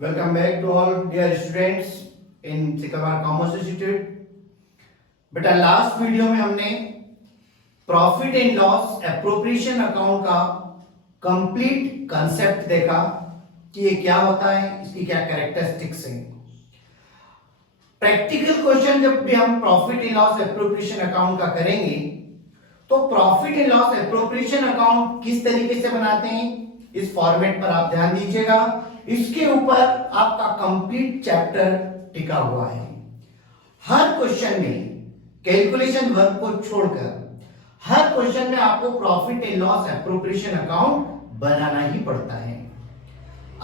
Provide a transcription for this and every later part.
Welcome back to all dear students in Sycamore Commerce Institute. बेटा last video में हमने profit and loss appropriation account का complete concept देखा कि ये क्या होता है, इसकी क्या कैरेक्टरिस्टिक्स हैं। प्रैक्टिकल क्वेश्चन जब भी हम profit and loss appropriation account का करेंगे तो profit and loss appropriation account किस तरीके से बनाते हैं, इस फॉर्मेट पर आप ध्यान दीजिएगा। इसके ऊपर आपका कंप्लीट चैप्टर टिका हुआ है। हर क्वेश्चन में कैलकुलेशन वर्क को छोड़कर हर क्वेश्चन में आपको profit and loss appropriation account बनाना ही पड़ता है।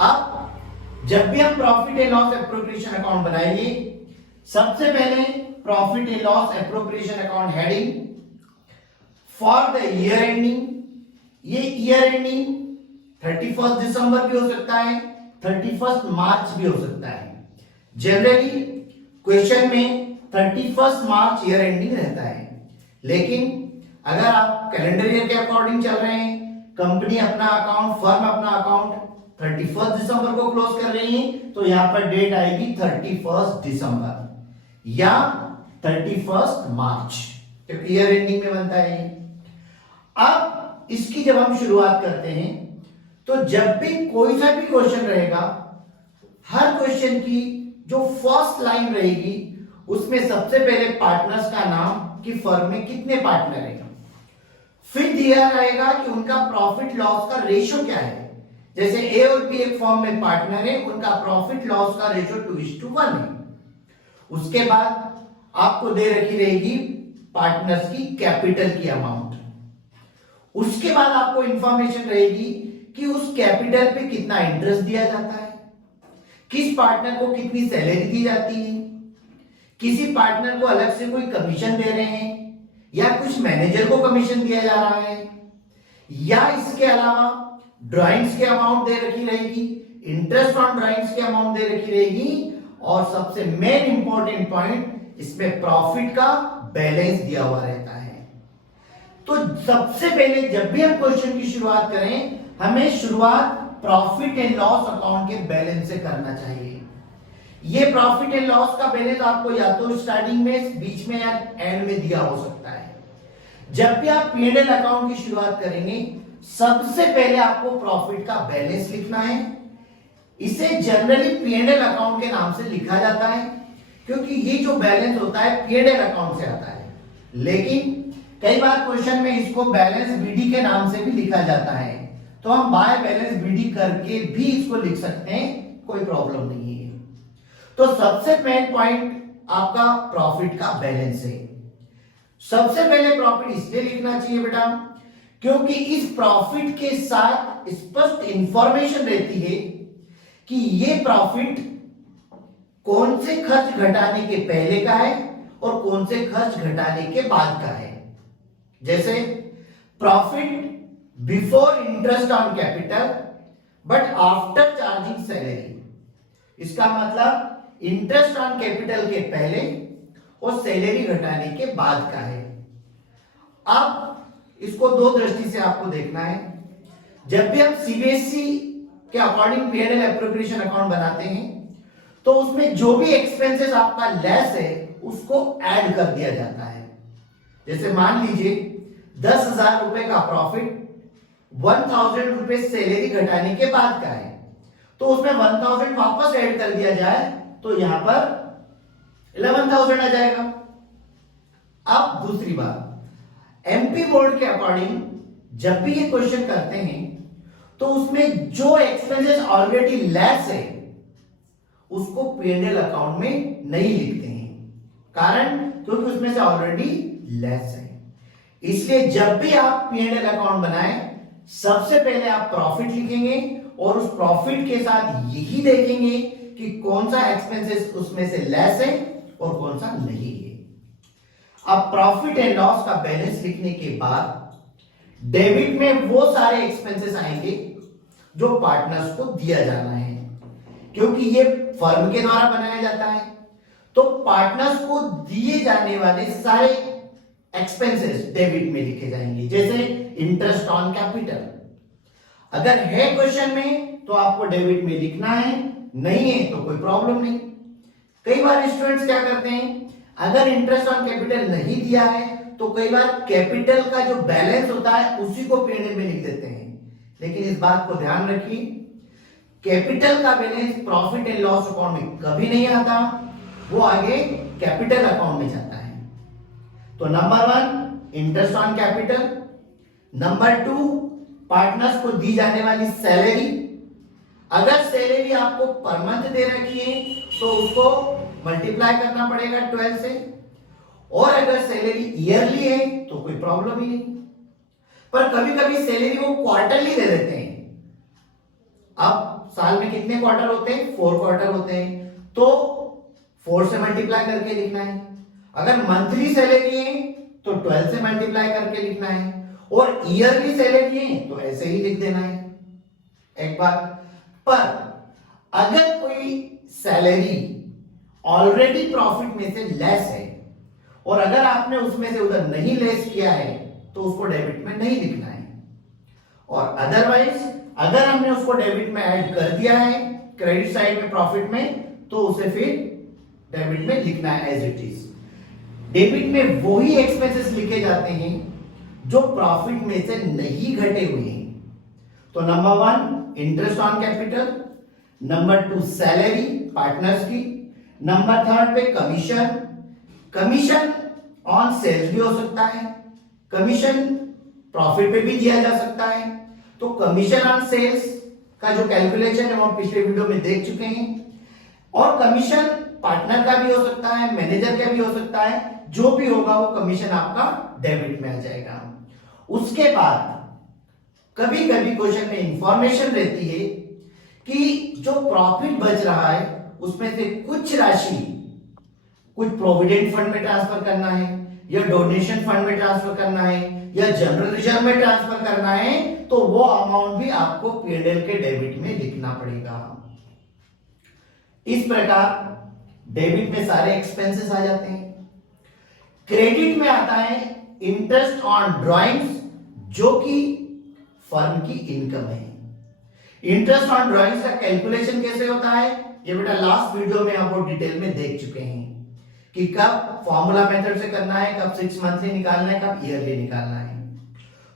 अब जब भी हम profit and loss appropriation account बनाएंगे, सबसे पहले profit and loss appropriation account heading for the year ending. ये ईयर एंडिंग 31 दिसंबर भी हो सकता है, 31 मार्च भी हो सकता है। जनरली क्वेश्चन में 31 मार्च ईयर एंडिंग रहता है, लेकिन अगर आप कैलेंडर ईयर के अकॉर्डिंग चल रहे हैं, कंपनी अपना अकाउंट, फर्म अपना अकाउंट 31 दिसंबर को क्लोज कर रही है, तो यहां पर डेट आएगी 31 दिसंबर या 31 मार्च, क्योंकि ईयर एंडिंग में बनता है। अब इसकी जब हम शुरुआत करते हैं तो जब भी कोई सा भी क्वेश्चन रहेगा, हर क्वेश्चन की जो फर्स्ट लाइन रहेगी उसमें सबसे पहले पार्टनर्स का नाम कि फर्म में कितने पार्टनर हैं, फिर दिया रहेगा कि उनका प्रॉफिट लॉस का रेशो क्या है। जैसे ए और बी एक फर्म में पार्टनर है, उनका प्रॉफिट लॉस का रेशो 2:1 है। उसके बाद आपको दे रखी रहेगी पार्टनर्स की कैपिटल की अमाउंट। उसके बाद आपको इंफॉर्मेशन रहेगी कि उस कैपिटल पे कितना इंटरेस्ट दिया जाता है, किस पार्टनर को कितनी सैलरी दी जाती है, किसी पार्टनर को अलग से कोई कमीशन दे रहे हैं या कुछ मैनेजर को कमीशन दिया जा रहा है, या इसके अलावा ड्राइंग्स की अमाउंट दे रखी रहेगी, इंटरेस्ट ऑन ड्राइंग्स की अमाउंट दे रखी रहेगी, और सबसे मेन इंपॉर्टेंट पॉइंट इसमें प्रॉफिट का बैलेंस दिया हुआ रहता है। तो सबसे पहले जब भी हम क्वेश्चन की शुरुआत करें, हमें शुरुआत प्रॉफिट एंड लॉस अकाउंट के बैलेंस से करना चाहिए। ये प्रॉफिट एंड लॉस का बैलेंस आपको या तो स्टार्टिंग में, बीच में या एंड में दिया हो सकता है। जब भी आप P&L अकाउंट की शुरुआत करेंगे, सबसे पहले आपको प्रॉफिट का बैलेंस लिखना है। इसे जनरली P&L अकाउंट के नाम से लिखा जाता है, क्योंकि ये जो बैलेंस होता है P&L अकाउंट से आता है। लेकिन कई बार क्वेश्चन में इसको बैलेंस BD के नाम से भी लिखा जाता है, तो हम बाय बैलेंस BD करके भी इसको लिख सकते हैं, कोई प्रॉब्लम नहीं है। तो सबसे मेन पॉइंट आपका प्रॉफिट का बैलेंस है। सबसे पहले प्रॉफिट इसलिए लिखना चाहिए बेटा, क्योंकि इस प्रॉफिट के साथ स्पष्ट इंफॉर्मेशन रहती है कि ये प्रॉफिट कौन से खर्च घटाने के पहले का है और कौन से खर्च घटाने के बाद का है। जैसे profit before interest on capital but after charging salary, इसका मतलब इंटरेस्ट ऑन कैपिटल के पहले और सैलरी घटाने के बाद का है। अब इसको दो दृष्टि से आपको देखना है। जब भी हम CBSE के अकॉर्डिंग P&L एप्रोप्रिएशन अकाउंट बनाते हैं, तो उसमें जो भी एक्सपेंसेस आपका लेस है उसको ऐड कर दिया जाता है। जैसे मान लीजिए 10,000 रुपए का प्रॉफिट 1,000 रुपए सैलरी घटाने के बाद का है, तो उसमें 1,000 वापस ऐड कर दिया जाए तो यहां पर 11,000 आ जाएगा। अब दूसरी बात, MP बोर्ड के अकॉर्डिंग जब भी ये क्वेश्चन करते हैं तो उसमें जो एक्सपेंसेस ऑलरेडी लेस है उसको P&L अकाउंट में नहीं लिखते हैं, कारण क्योंकि उसमें से ऑलरेडी लेस है। इसलिए जब भी आप P&L अकाउंट बनाएं, सबसे पहले आप प्रॉफिट लिखेंगे और उस प्रॉफिट के साथ यही देखेंगे कि कौन सा एक्सपेंसेस उसमें से लेस है और कौन सा नहीं है। अब प्रॉफिट एंड लॉस का बैलेंस लिखने के बाद डेबिट में वो सारे एक्सपेंसेस आएंगे जो पार्टनर्स को दिया जाना है, क्योंकि ये फर्म के द्वारा बनाया जाता है, तो पार्टनर्स को दिए जाने वाले सारे एक्सपेंसेस डेबिट में लिखे जाएंगे। जैसे इंटरेस्ट ऑन कैपिटल, अगर है क्वेश्चन में तो आपको डेबिट में लिखना है, नहीं है तो कोई प्रॉब्लम नहीं। कई बार स्टूडेंट्स क्या करते हैं, अगर इंटरेस्ट ऑन कैपिटल नहीं दिया है तो कई बार कैपिटल का जो बैलेंस होता है उसी को P&L में लिख देते हैं। लेकिन इस बात को ध्यान रखिए, कैपिटल का balance profit and loss account में कभी नहीं आता, वो आगे कैपिटल अकाउंट में जाता है। तो number 1 interest on capital, number 2 partners को दी जाने वाली सैलरी। अगर सैलरी आपको पर मंथ दे रखी है तो उसको मल्टीप्लाई करना पड़ेगा 12 से, और अगर सैलरी ईयरली है तो कोई प्रॉब्लम ही नहीं। पर कभी कभी सैलरी वो क्वार्टरली दे देते हैं। अब साल में कितने क्वार्टर होते हैं, 4 क्वार्टर होते हैं, तो 4 से मल्टीप्लाई करके लिखना है। अगर मंथली सैलरी है तो 12 से मल्टीप्लाई करके लिखना है, और ईयरली सैलरी है तो ऐसे ही लिख देना है। एक बात, पर अगर कोई सैलरी ऑलरेडी प्रॉफिट में से लेस है और अगर आपने उसमें से उधर नहीं लेस किया है तो उसको डेबिट में नहीं लिखना है, और अदरवाइज अगर हमने उसको डेबिट में ऐड कर दिया है क्रेडिट साइड में प्रॉफिट में, तो उसे फिर डेबिट में लिखना है एज इट इज। डेबिट में वही एक्सपेंसेस लिखे जाते हैं जो प्रॉफिट में से नहीं घटे हुए हैं। तो number 1 interest on capital, number 2 salary partners की, नंबर 3 पे कमीशन। कमीशन ऑन सेल्स भी हो सकता है, कमीशन प्रॉफिट पे भी दिया जा सकता है। तो कमीशन ऑन सेल्स का जो कैलकुलेशन है वो हम पिछले वीडियो में देख चुके हैं, और कमीशन पार्टनर का भी हो सकता है, मैनेजर का भी हो सकता है, जो भी होगा वो कमीशन आपका डेबिट में आ जाएगा। उसके बाद कभी कभी क्वेश्चन में इंफॉर्मेशन रहती है कि जो प्रॉफिट बच रहा है उसमें से कुछ राशि कुछ प्रोविडेंट फंड में ट्रांसफर करना है, या डोनेशन फंड में ट्रांसफर करना है, या जनरल रिजर्व में ट्रांसफर करना है, तो वो अमाउंट भी आपको P&L के डेबिट में लिखना पड़ेगा। इस प्रकार डेबिट में सारे एक्सपेंसेस आ जाते हैं। क्रेडिट में आता है इंटरेस्ट ऑन ड्राइंग्स, जो कि फर्म की इनकम है। इंटरेस्ट ऑन ड्राइंग्स का कैलकुलेशन कैसे होता है, ये बेटा लास्ट वीडियो में हम डिटेल में देख चुके हैं कि कब फॉर्मूला मेथड से करना है, कब 6 मंथली निकालना है, कब ईयरली निकालना है।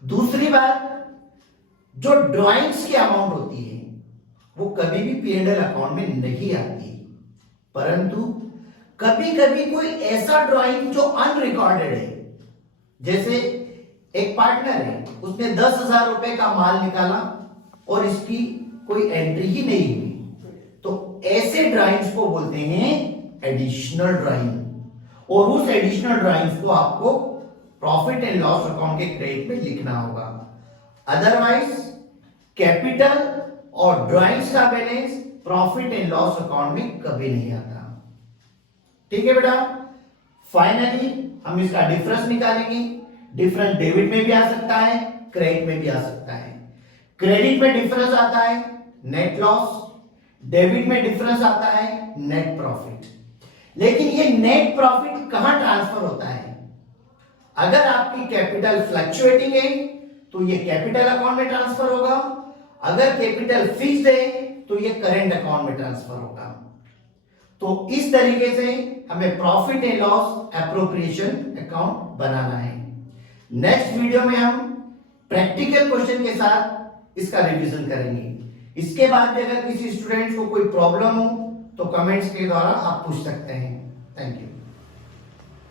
दूसरी बात, जो ड्राइंग्स की अमाउंट होती है वो कभी भी P&L अकाउंट में नहीं आती, परंतु कभी कभी कोई ऐसा ड्राइंग जो अनरिकॉर्डेड है, जैसे एक पार्टनर है उसने 10,000 रुपए का माल निकाला और इसकी कोई एंट्री ही नहीं हुई, तो ऐसे ड्राइंग्स को बोलते हैं एडिशनल ड्राइंग, और उस एडिशनल ड्राइंग्स को आपको प्रॉफिट एंड लॉस अकाउंट के क्रेडिट में लिखना होगा। अदरवाइज कैपिटल और ड्राइंग्स का balance profit and loss account में कभी नहीं आता। ठीक है बेटा, फाइनली हम इसका डिफरेंस निकालेंगे। डिफरेंस डेबिट में भी आ सकता है, क्रेडिट में भी आ सकता है। क्रेडिट में डिफरेंस आता है नेट लॉस, डेबिट में डिफरेंस आता है नेट प्रॉफिट। लेकिन ये नेट प्रॉफिट कहां ट्रांसफर होता है, अगर आपकी कैपिटल फ्लक्चुएटिंग है तो ये कैपिटल अकाउंट में ट्रांसफर होगा, अगर कैपिटल फिक्स्ड है तो ये करंट अकाउंट में ट्रांसफर होगा। तो इस तरीके से हमें profit and loss appropriation account बनाना है। नेक्स्ट वीडियो में हम प्रैक्टिकल क्वेश्चन के साथ इसका रिवीजन करेंगे। इसके बाद भी अगर किसी स्टूडेंट को कोई प्रॉब्लम हो तो कमेंट्स के द्वारा आप पूछ सकते हैं। Thank you.